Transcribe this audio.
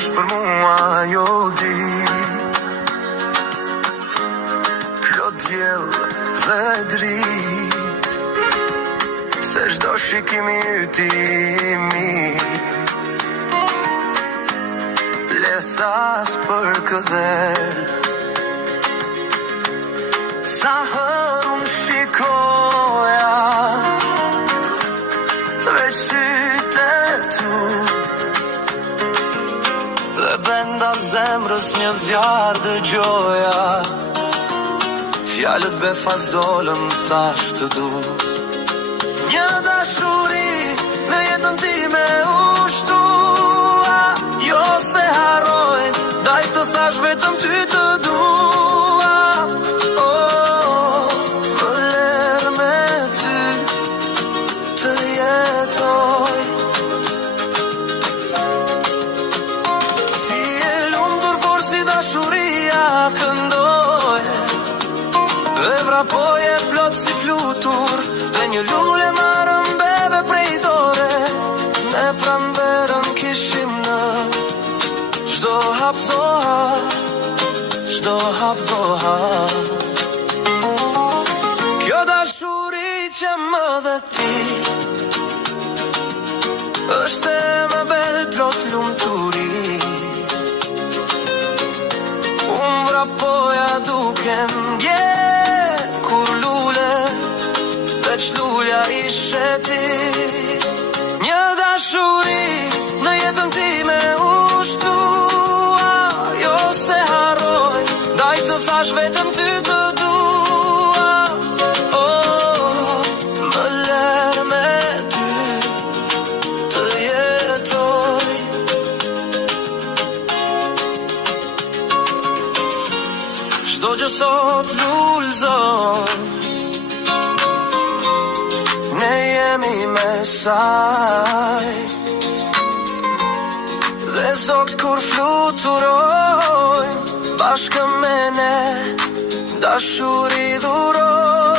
është për mua jo dit, plot diell dhe drit, se çdo shikim i yti mi lethas për këdhel. Sa herë unë shikoja veç sytë tu, dhe brenda zemrës një zjarë dëgjoja, fjalët befas dolën thash të du. Një dashuri në jetën time ushtua, jo se harroj, daj të thash vetëm ty të dua. Më lerë me ty të jetoj. Ti e lumtur por si dashuria këndoj, dhe vrapoje plot si flutur, dhe një lule marrëm bebe prej dore. Ne pranverën kishim në çdo hap dhoha, çdo hap dhoha. Kjo dashuri që më dhe ti është e më bel plot lumturi. Unë vrapoja duke ndje kur lule, veç lulja ishe ti. Një dashuri në jetën time ushtua, jo se harroj, daj të thash vetëm ty të dua. Më lerë me ty të jetoj. Çdo gjë sot lulzon, ne jemi me saj, dhe zogt kur fluturojnë bashkë me ne, dashuri dhurojnë.